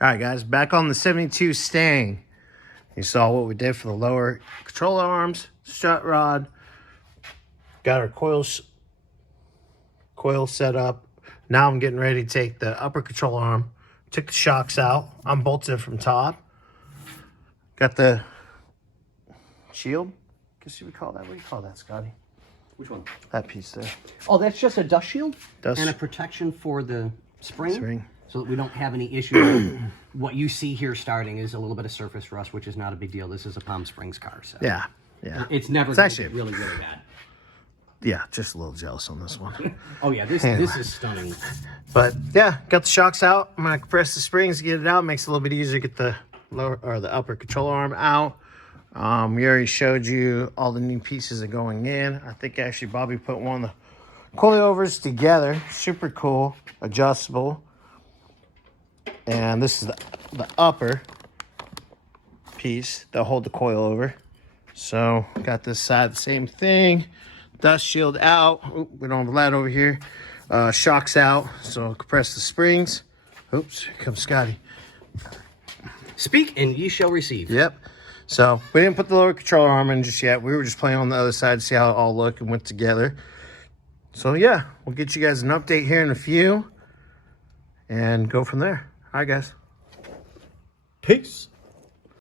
All right, guys, back on the 72 Stang. You saw what we did for the lower control arms, strut rod. Got our coil set up. Now I'm getting ready to take the upper control arm. Took the shocks out. Unbolted it from top. Got the shield. Guess you would call that. What do you call that, Scotty? Which one? That piece there. Oh, that's just a dust shield Dust. and a protection for the spring. Spring. So that we don't have any issues. What you see here starting is a little bit of surface rust, which is not a big deal. This is a Palm Springs car. So Yeah. it's never going to get really, really bad. Yeah, just a little jealous on this one. Oh, yeah, this is stunning. But yeah, got the shocks out. I'm gonna compress the springs to get it out. Makes it a little bit easier to get the lower or the upper control arm out. We already showed you all the new pieces are going in. I think actually Bobby put one of the coilovers together. Super cool, adjustable. And this is the upper piece that'll hold the coilover. So got this side, the same thing. Dust shield out. Oop, we don't have that over here. Shocks out. So compress the springs. Oops, here comes Scotty. Speak and ye shall receive. Yep. So we didn't put the lower control arm in just yet. We were just playing on the other side to see how it all looked and went together. So yeah, we'll get you guys an update here in a few and go from there. All right, guys. Peace.